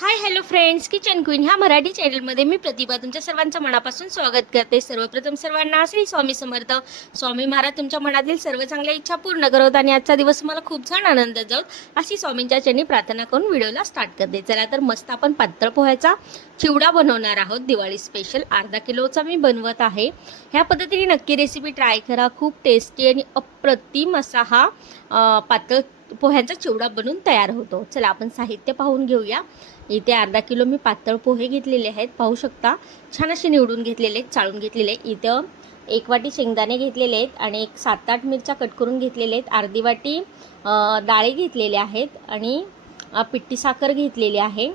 Hi hello friends kitchen queen ह्या मराठी चॅनलमध्ये मी प्रतिभा. तुमच्या सर्वांचं मनापासून स्वागत करते. सर्वप्रथम सर्वांना श्री स्वामी समर्थ. स्वामी महाराज तुमच्या मनातील सर्व चांगल्या इच्छा पूर्ण करत आणि आजचा दिवस मला खूप छान आनंद जाऊ अशी स्वामींच्या चरणी प्रार्थना करून व्हिडिओला स्टार्ट करते. चला तर मस्त आपण पातळ पोह्याचा चिवडा बनवणार आहोत. दिवाळी स्पेशल अर्धा किलोचा मी बनवत आहे. ह्या पद्धतीने नक्की रेसिपी ट्राय करा. खूप टेस्टी आणि अप्रतिम असा हा पातळ पोह्यांचा चिवडा बनून तयार होतो. चला आपण साहित्य पाहून घेऊया. इथे अर्धा किलो मी पातळ पोहे घेतलेले आहेत. पाहू शकता छान असे निवडून घेतलेले आहेत चाळून घेतलेले आहेत. इथं एक वाटी शेंगदाणे घेतलेले आहेत आणि एक सात आठ मिरच्या कट करून घेतलेले आहेत. अर्धी वाटी डाळी घेतलेले आहेत आणि पिट्टी साखर घेतलेली आहे.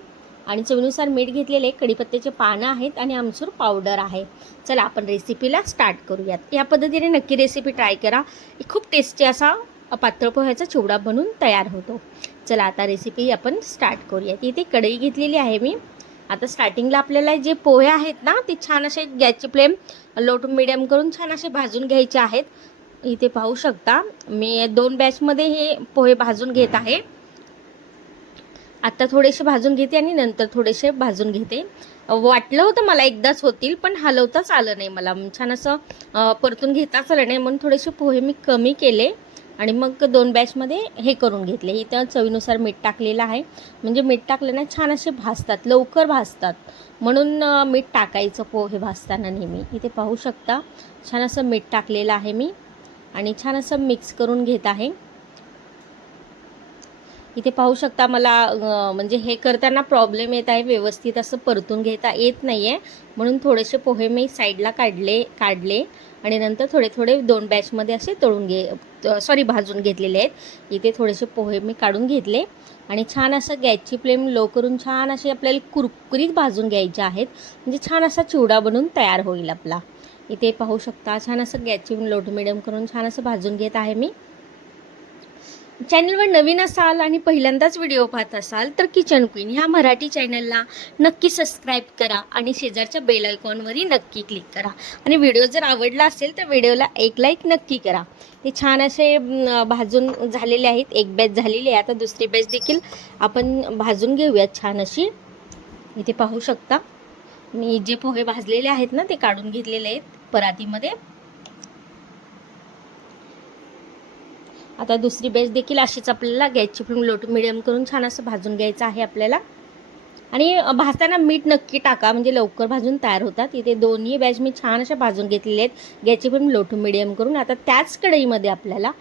आणि चवीनुसार मीठ घेतलेले कडीपत्त्याचे कढीपत्त्याचे पानं आहेत आणि आमसूर पावडर आहे. चला आपण रेसिपीला स्टार्ट करूयात. या पद्धतीने नक्की रेसिपी ट्राय करा. खूप टेस्टी असा पातळ पोह्याचा चिवडा बनून तयार होतो. चला आता रेसिपी आपण स्टार्ट करूयात. इथे कढई घेतलेली आहे मी. आता स्टार्टिंगला आपल्याला जे पोहे आहेत ना ते छान असे गॅसची फ्लेम लो टू मिडियम करून छान असे भाजून घ्यायचे आहेत. इथे पाहू शकता मी दोन बॅचमध्ये हे पोहे भाजून घेत आहे. आता थोडेसे भाजून घेते आणि नंतर थोडेसे भाजून घेते. वाटलं होतं मला एकदाच होतील पण हलवताच आलं नाही मला. छान असं परतून घेताच आलं नाही म्हणून थोडेसे पोहे मी कमी केले. आणि मग दोन बॅचमध्ये हे करून घेतले. इथं चवीनुसार मीठ टाकलेलं आहे. म्हणजे मीठ टाकलं ना छान असे भाजतात लवकर भाजतात. म्हणून मीठ टाकायचं पोहे भाजताना नेहमी. इथे पाहू शकता छान असं मीठ टाकलेलं आहे मी. आणि छान असं मिक्स करून घेत आहे. इथे पाहू शकता मला म्हणजे हे करताना प्रॉब्लेम येत आहे व्यवस्थित असं परतून घेता येत नाही आहे म्हणून थोडेसे पोहे मी साईडला काढले काढले. आणि नंतर थोडे थोडे दोन बॅचमध्ये असे तळून घे सॉरी भाजून घेतलेले आहेत. इथे थोडेसे पोहे मी काढून घेतले. आणि छान असं गॅसची फ्लेम लो करून छान असे आपल्याला कुरकुरीत भाजून घ्यायचे आहेत. म्हणजे छान असा चिवडा बनून तयार होईल आपला. इथे पाहू शकता छान असं गॅसची लो टू मिडियम करून छान असं भाजून घेत आहे मी. चॅनलवर नवीन असाल आणि पहिल्यांदाच व्हिडिओ पाहत असाल तर किचन क्वीन ह्या मराठी चॅनलला नक्की सबस्क्राईब करा आणि शेजारच्या बेल आयकॉनवरही नक्की क्लिक करा. आणि व्हिडिओ जर आवडला असेल तर व्हिडिओला एक लाईक नक्की करा. ते छान असे भाजून झालेले आहेत. एक बॅच झालेली आहे. आता दुसरी बॅच देखील आपण भाजून घेऊयात छान अशी. इथे पाहू शकता. मी जे पोहे भाजलेले आहेत ना ते काढून घेतलेले आहेत परातीमध्ये. आता दुसरी बॅच देखील अशीच आपल्याला गॅसची फ्लेम लोट मिडियम करून छान असं भाजून घ्यायचं आहे आपल्याला. आणि भाजताना मीठ नक्की टाका. म्हणजे लवकर भाजून तयार होतात. इथे दोन्ही बॅच मी छान अशा भाजून घेतलेले आहेत. गॅसची फ्लेम लो टू मिडियम करून. आता त्याच कढईमध्ये आपल्याला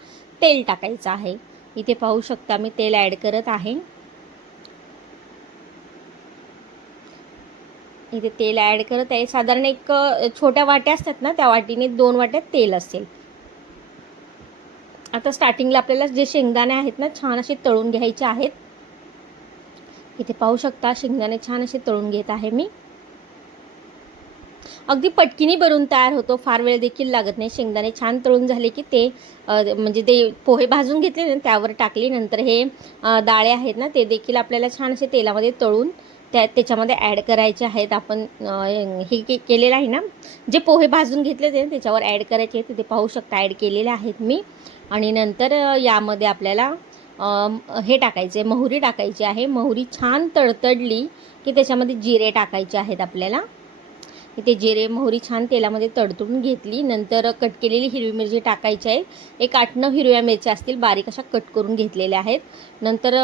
तेल टाकायचं आहे. इथे पाहू शकता मी तेल ॲड करत आहे. इथे तेल ॲड करत आहे. साधारण एक छोट्या वाट्या असतात ना त्या वाटीने दोन वाट्यात तेल असेल. आता स्टार्टिंगला आपल्याला जे शेंगदाणे आहेत ना छान असे तळून घ्यायचे आहेत. इथे पाहू शकता शेंगदाणे छान असे तळून घेत आहे मी. अगदी पटकिनी भरून तयार होतो. फार वेळ देखील लागत नाही. शेंगदाणे छान तळून झाले की ते म्हणजे ते पोहे भाजून घेतले ना त्यावर टाकले. नंतर हे डाळे आहेत ना ते देखील आपल्याला छान असे तेलामध्ये तळून त्या त्याच्यामध्ये ॲड करायचे आहेत. आपण हे के केलेलं आहे ना? जे पोहे भाजून घेतले ते त्याच्यावर ॲड करायचे आहेत. ते पाहू शकता ॲड केलेले आहेत मी. आणि नंतर यामध्ये आपल्याला हे टाकायचे मोहरी टाकायची आहे. मोहरी छान तडतडली की त्याच्यामध्ये जिरे टाकायचे आहेत आपल्याला. ते जिरे मोहरी छान तेलामध्ये तडतडून घेतली. नंतर कट केलेली हिरवी मिरची टाकायची आहे. एक आठ नऊ हिरव्या मिरच्या असतील बारीक अशा कट करून घेतलेल्या आहेत. नंतर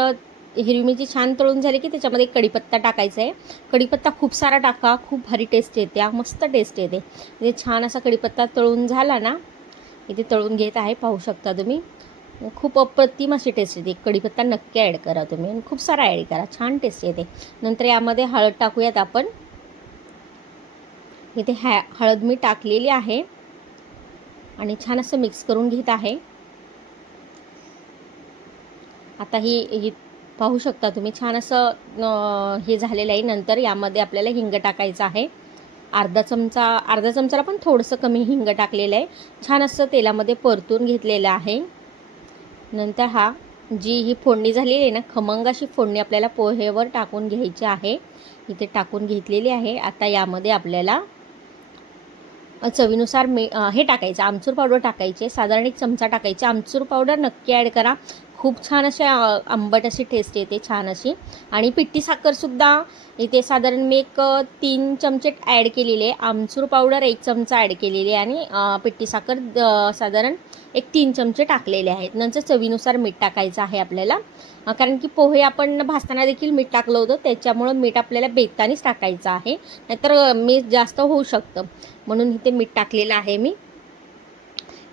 हिरवी मिरची छान तळून झाली की त्याच्यामध्ये कढीपत्ता टाकायचा आहे. कढीपत्ता खूप सारा टाका खूप भारी टेस्ट येते मस्त टेस्ट येते. इथे छान असा कढीपत्ता तळून झाला ना इथे तळून घेत आहे पाहू शकता तुम्ही. खूप अप्रतिम अशी टेस्ट येते. कढीपत्ता नक्की ॲड करा तुम्ही आणि खूप सारा ॲड करा. छान टेस्ट येते. नंतर यामध्ये हळद टाकूयात आपण. इथे हॅ हळद मी टाकलेली आहे आणि छान असं मिक्स करून घेत आहे. आता ही ही पाहू शकता तुम्ही. छान असं हे झालेलं आहे. नंतर यामध्ये आपल्याला हिंग टाकायचं आहे. अर्धा चमचा अर्धा चमचाला पण थोडंसं कमी हिंग टाकलेलं आहे. छान असं तेलामध्ये परतून घेतलेलं आहे. नंतर हा जी ही फोडणी झालेली आहे ना खमंग अशी फोडणी आपल्याला पोहेवर टाकून घ्यायची आहे. इथे टाकून घेतलेली आहे. आता यामध्ये आपल्याला चवीनुसार मी हे टाकायचं. आमचूर पावडर टाकायचे साधारण एक चमचा टाकायचे आमचूर पावडर नक्की ॲड करा. खूप छान असे आंबट अशी टेस्ट येते छान अशी. आणि पिठी साखरसुद्धा इथे साधारण मी एक तीन चमचे ॲड केलेले. आहे आमचूर पावडर एक चमचा ॲड केलेली आहे आणि पिठी साखर साधारण एक तीन चमचे टाकलेले आहेत. नंतर चवीनुसार मीठ टाकायचं आहे आपल्याला. कारण की पोहे आपण भाजताना देखील मीठ टाकलं होतं. त्याच्यामुळं मीठ आपल्याला बेतानीच टाकायचं आहे. नाहीतर मीठ जास्त होऊ शकतं. म्हणून इथे मीठ टाकलेलं आहे मी.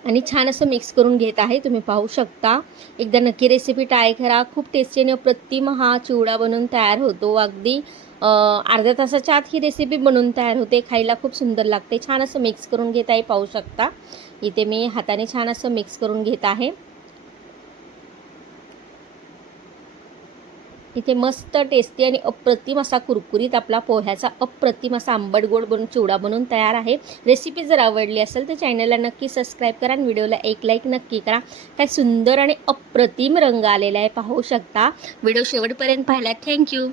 आणि छान असं मिक्स करून घेत आहे. तुम्ही पाहू शकता. एकदा नक्की रेसिपी ट्राय करा. खूप टेस्टी आणि हा चिवडा बनवून तयार होतो. अगदी अर्ध्या तासाच्या आत ही रेसिपी बनवून तयार होते. खायला खूप सुंदर लागते. छान असं मिक्स करून घेत आहे. पाहू शकता. इथे मी हाताने छान असं मिक्स करून घेत आहे. इथे मस्त टेस्टी आणि अप्रतिम असा कुरकुरीत आपला पोह्याचा अप्रतिम असा आंबट गोड बनून चिवडा बनवून तयार आहे. रेसिपी जर आवडली असेल तर चॅनलला नक्की सबस्क्राईब करा आणि व्हिडिओला एक लाईक नक्की करा. काय सुंदर आणि अप्रतिम रंग आलेला आहे पाहू शकता. व्हिडिओ शेवटपर्यंत पाहिला. थँक्यू